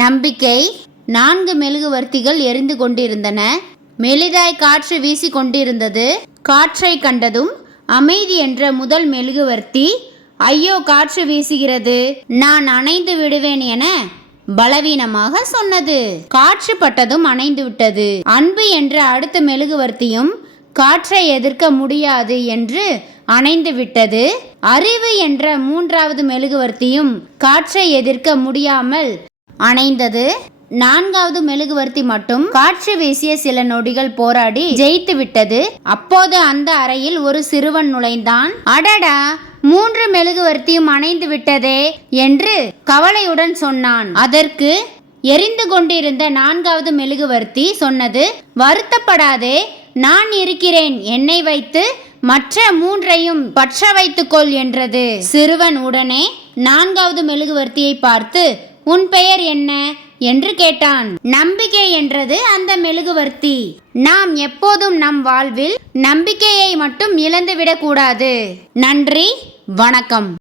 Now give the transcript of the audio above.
நம்பிக்கை. நான்கு மெழுகுவர்த்திகள் எரிந்து கொண்டிருந்தன. மெலிதாய் காற்று வீசி கொண்டிருந்தது. காற்றை கண்டதும் அமைதி என்ற முதல் மெழுகுவர்த்தி ஐயோ காற்று வீசுகிறது. நான் அணைந்து விடுவேன் என பலவீனமாக சொன்னது. காற்று பட்டதும் அணைந்து விட்டது. அன்பு என்ற அடுத்த மெழுகுவர்த்தியும் காற்றை எதிர்க்க முடியாது என்று அணைந்து விட்டது. அறிவு என்ற மூன்றாவது மெழுகுவர்த்தியும் காற்றை எதிர்க்க முடியாமல் அணைந்தது. நான்காவது மெழுகுவர்த்தி மட்டும் காற்று வீசிய சில நொடிகள் போராடி ஜெயித்து விட்டது. அப்போது அந்த அறையில் ஒரு சிறுவன் நுழைந்தான். அடடா மூன்று மெழுகுவர்த்தியும் அணைந்து விட்டதே என்று கவலையுடன் சொன்னான். அதற்கு எரிந்து கொண்டிருந்த நான்காவது மெழுகுவர்த்தி சொன்னது வருத்தப்படாதே நான் இருக்கிறேன். என்னை வைத்து மற்ற மூன்றையும் பற்ற வைத்துக்கொள் என்றது. சிறுவன் உடனே நான்காவது மெழுகுவர்த்தியை பார்த்து உன் பெயர் என்ன? என்று கேட்டான். நம்பிக்கை என்றது அந்த மெழுகுவர்த்தி. நாம் எப்போதும் நம் வாழ்வில் நம்பிக்கையை மட்டும் இழந்துவிடக்கூடாது. நன்றி வணக்கம்.